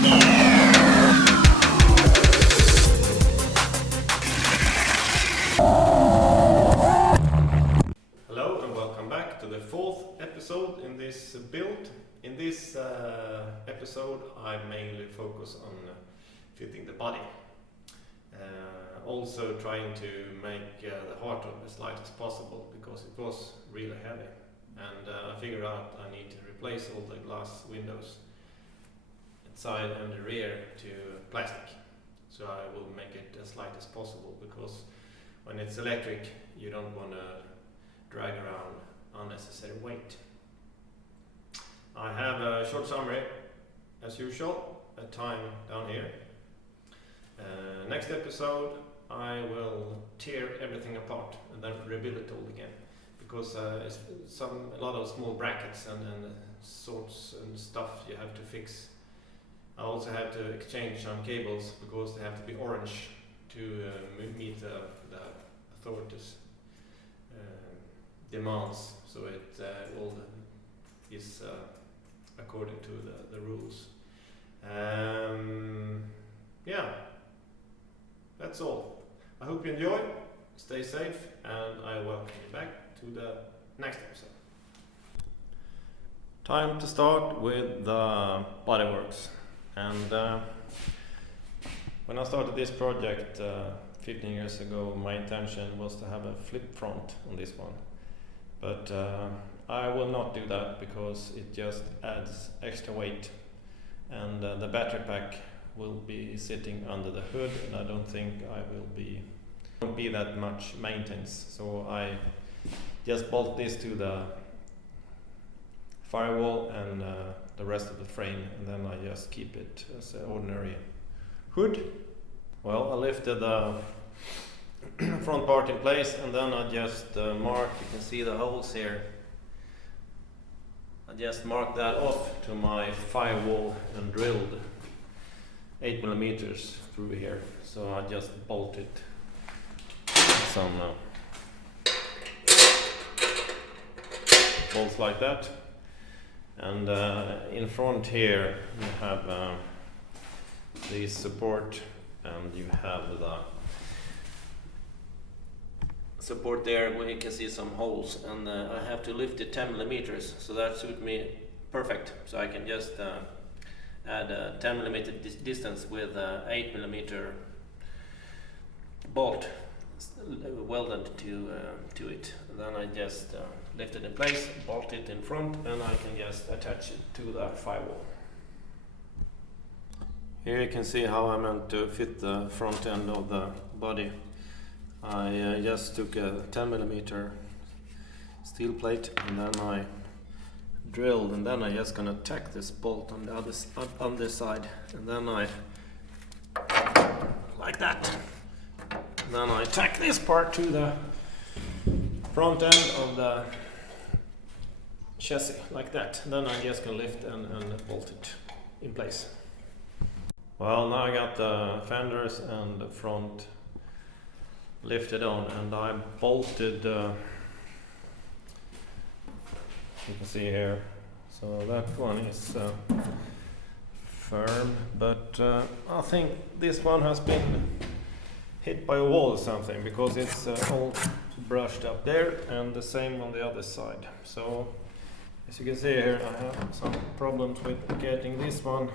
Hello and welcome back to the fourth episode in this build. In this episode I mainly focus on fitting the body. Also trying to make the heart as light as possible because it was really heavy, and I figured out I need to replace all the glass windows inside and the rear to plastic. So I will make it as light as possible because when it's electric you don't want to drag around unnecessary weight. I have a short summary as usual, a time down here. Next episode I will tear everything apart and then rebuild it all again, because it's a lot of small brackets and sorts and stuff you have to fix. I also have to exchange some cables because they have to be orange to meet the authorities' demands, so it all is according to the rules. Yeah, that's all. I hope you enjoy, stay safe, and I welcome you back to the next episode. Time to start with the bodyworks. And when I started this project 15 years ago, my intention was to have a flip front on this one. But I will not do that because it just adds extra weight, and the battery pack will be sitting under the hood, and I don't think I won't be that much maintenance. So I just bolt this to the firewall and the rest of the frame, and then I just keep it as an ordinary hood. Well, I lifted the front part in place, and then I just mark, you can see the holes here. I just marked that off to my firewall and drilled 8mm through here. So I just bolted some bolts like that. And in front here you have this support, and you have the support there where you can see some holes, and I have to lift it 10mm, so that suits me perfect. So I can just add a 10mm distance with 8mm bolt welded to it. And then I just lift it in place, bolt it in front, and I can just attach it to the firewall. Here you can see how I meant to fit the front end of the body. I just took a 10mm steel plate, and then I drilled, and then I just gonna tack this bolt on the other side, and then I like that. And then I tack this part to the front end of the chassis like that. And then I just can lift and bolt it in place. Well, now I got the fenders and the front lifted on, and I bolted, you can see here, so that one is firm, but I think this one has been hit by a wall or something, because it's all brushed up there, and the same on the other side. So as you can see here, I have some problems with getting this one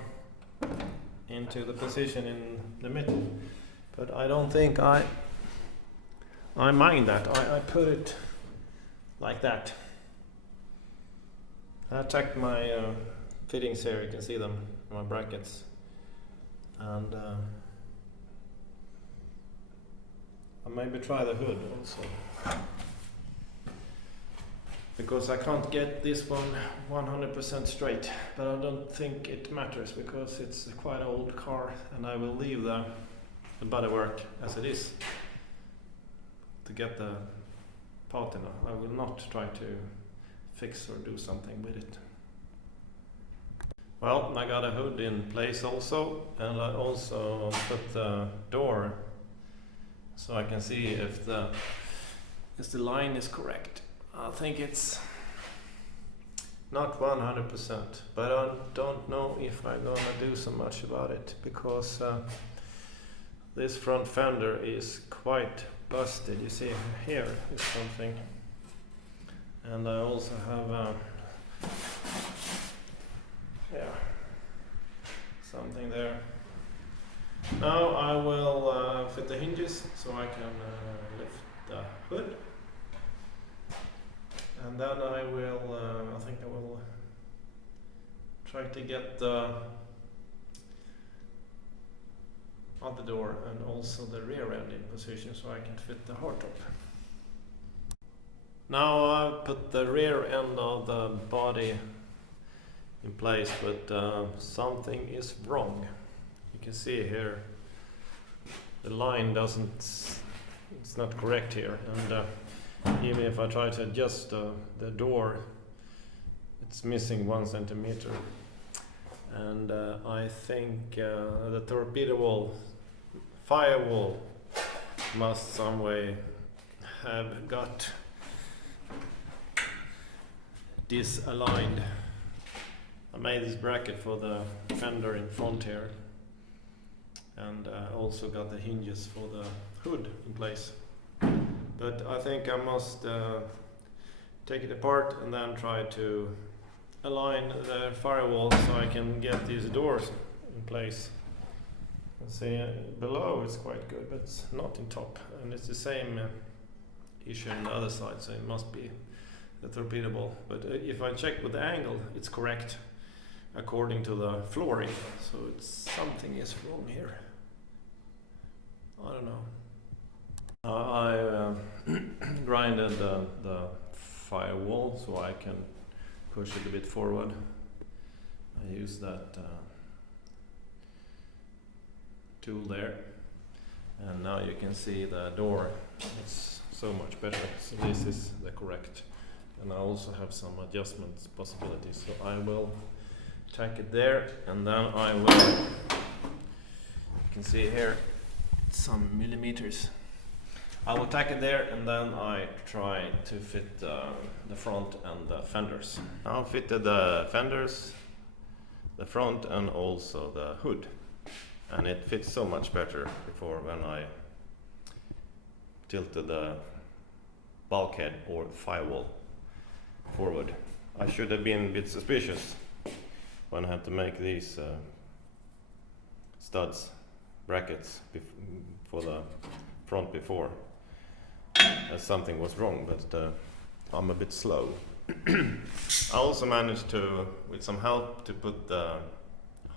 into the position in the middle, but I don't think I mind that. I put it like that. I attacked my fittings here, you can see them, my brackets, and I maybe try the hood also, because I can't get this one 100% straight, but I don't think it matters because it's a quite old car, and I will leave the bodywork as it is to get the patina. I will not try to fix or do something with it. Well, I got a hood in place also, and I also put the door so I can see if the line is correct. I think it's not 100%, but I don't know if I'm gonna do so much about it, because this front fender is quite busted. You see here is something, and I also have something there. Now I will fit the hinges so I can lift the hood, and then I will I think I will try to get the other door and also the rear end in position so I can fit the hardtop. Now I put the rear end of the body in place, but something is wrong. You can see here the line it's not correct here, and even if I try to adjust the door, it's missing 1 centimeter, and I think the torpedo wall, Firewall, must some way have got disaligned. I made this bracket for the fender in front here, and also got the hinges for the hood in place. But I think I must take it apart and then try to align the firewall so I can get these doors in place. And see, below it's quite good, but it's not in top, and it's the same issue on the other side, so it must be the torpedo ball. But if I check with the angle, it's correct according to the flooring, so something is wrong here. I don't know. I grinded the firewall so I can push it a bit forward. I use that tool there, and now you can see the door. It's so much better. So this is the correct, and I also have some adjustments possibilities. So I will tack it there, and then I will, you can see here some millimeters. I will tack it there, and then I try to fit the front and the fenders. Now fitted the fenders, the front, and also the hood, and it fits so much better before when I tilted the bulkhead or firewall forward. I should have been a bit suspicious when I had to make these studs, brackets for the front before, as something was wrong, but I'm a bit slow. I also managed to, with some help, to put the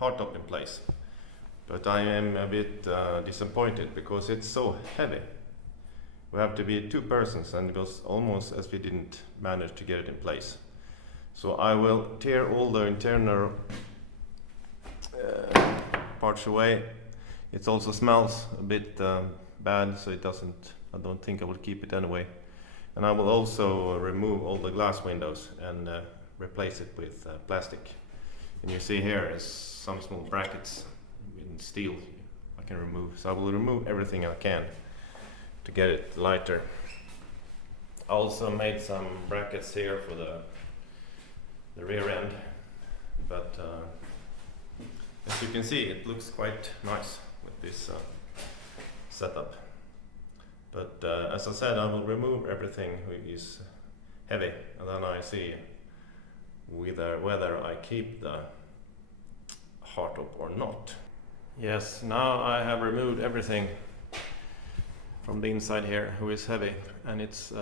hardtop in place, but I am a bit disappointed because it's so heavy. We have to be 2 persons, and it was almost as we didn't manage to get it in place. So I will tear all the internal parts away. It also smells a bit bad, so it doesn't, I don't think I will keep it anyway. And I will also remove all the glass windows and replace it with plastic. And you see here is some small brackets in steel I can remove. So I will remove everything I can to get it lighter. I also made some brackets here for the rear end, but as you can see, it looks quite nice with this setup. But as I said, I will remove everything which is heavy, and then I see whether I keep the hardtop or not. Yes, now I have removed everything from the inside here, which is heavy, and it's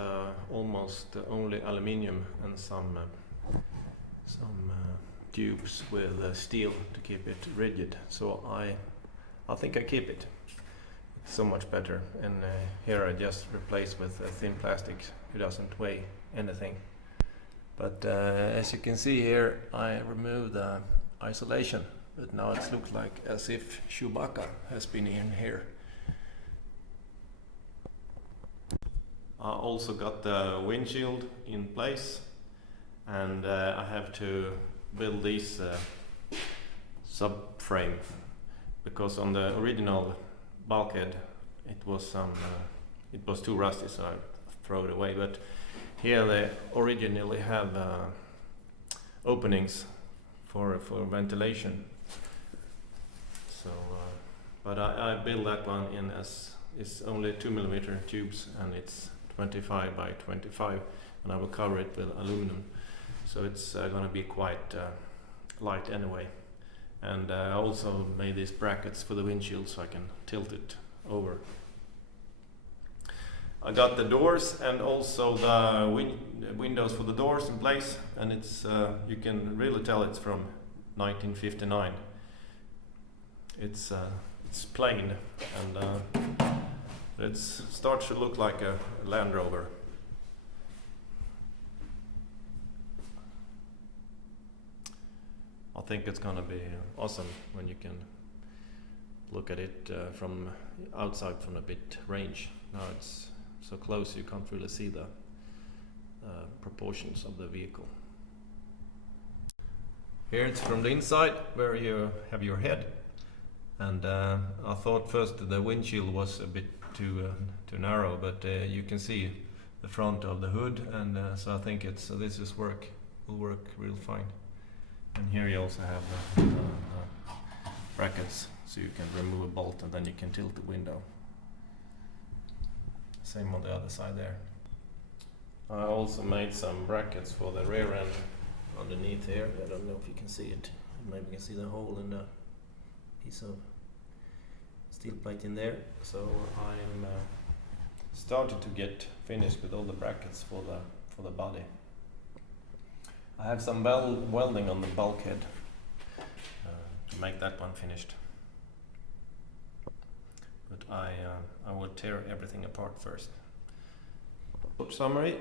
almost only aluminium and some tubes with steel to keep it rigid. So I think I keep it. It's so much better. And here I just replace with a thin plastic. It doesn't weigh anything. But as you can see here, I removed the isolation, but now it looks like as if Chewbacca has been in here. I also got the windshield in place, and I have to build this subframe, because on the original bulkhead it was too rusty, so I threw it away. But here they originally have openings for ventilation. So, but I built that one in as it's only 2mm tubes, and it's 25 by 25, and I will cover it with aluminum. So it's going to be quite light anyway. And I also made these brackets for the windshield so I can tilt it over. I got the doors and also the windows for the doors in place, and it's you can really tell it's from 1959. It's plain, and it starts to look like a Landrover. I think it's gonna be awesome when you can look at it from outside from a bit range. Now it's so close you can't really see the proportions of the vehicle. Here it's from the inside where you have your head, and I thought first that the windshield was a bit too narrow, but you can see the front of the hood, and so I think this will work real fine. And here you also have the brackets, so you can remove a bolt and then you can tilt the window. Same on the other side there. I also made some brackets for the rear end underneath here. I don't know if you can see it. Maybe you can see the hole in the piece of steel plate in there. So I'm started to get finished with all the brackets for the body. I have some welding on the bulkhead to make that one finished. But I will tear everything apart first. Summary.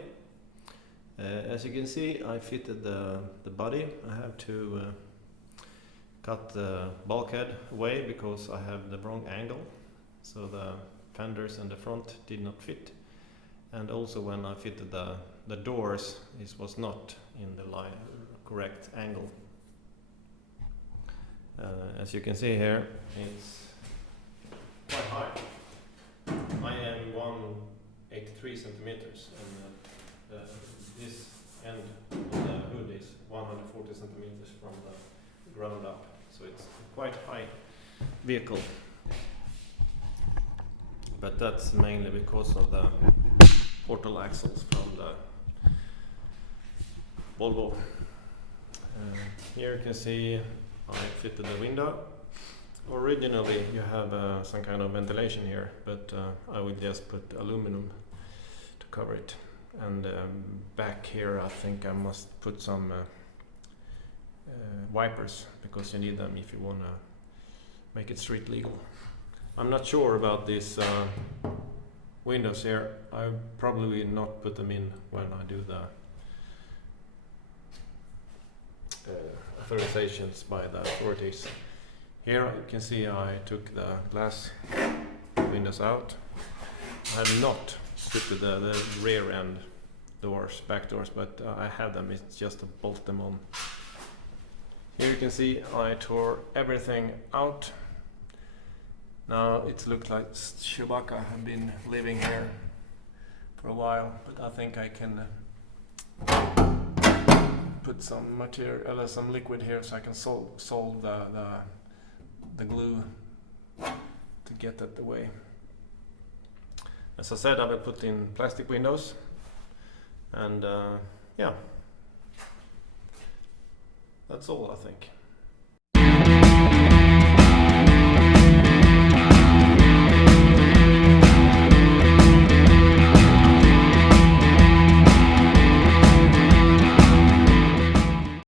As you can see, I fitted the body. I have to cut the bulkhead away because I have the wrong angle. So the fenders and the front did not fit. And also when I fitted the doors, it was not in the correct angle. As you can see here, it's quite high. I am 183 centimeters, and this end of the hood is 140 centimeters from the ground up. So it's quite high vehicle. But that's mainly because of the portal axles from the Volvo. Here you can see I fitted the window. Originally you have some kind of ventilation here, but I will just put aluminum to cover it. And back here I think I must put some wipers, because you need them if you want to make it street legal. I'm not sure about these windows here. I probably will not put them in when I do the authorizations by the authorities. Here you can see I took the glass windows out. I have not fitted the rear end doors, back doors, but I have them. It's just to bolt them on. Here you can see I tore everything out. Now it looks like Chewbacca have been living here for a while, but I think I can put some material, some liquid here, so I can solve the glue to get that away. As I said, I will put in plastic windows, and yeah, that's all I think.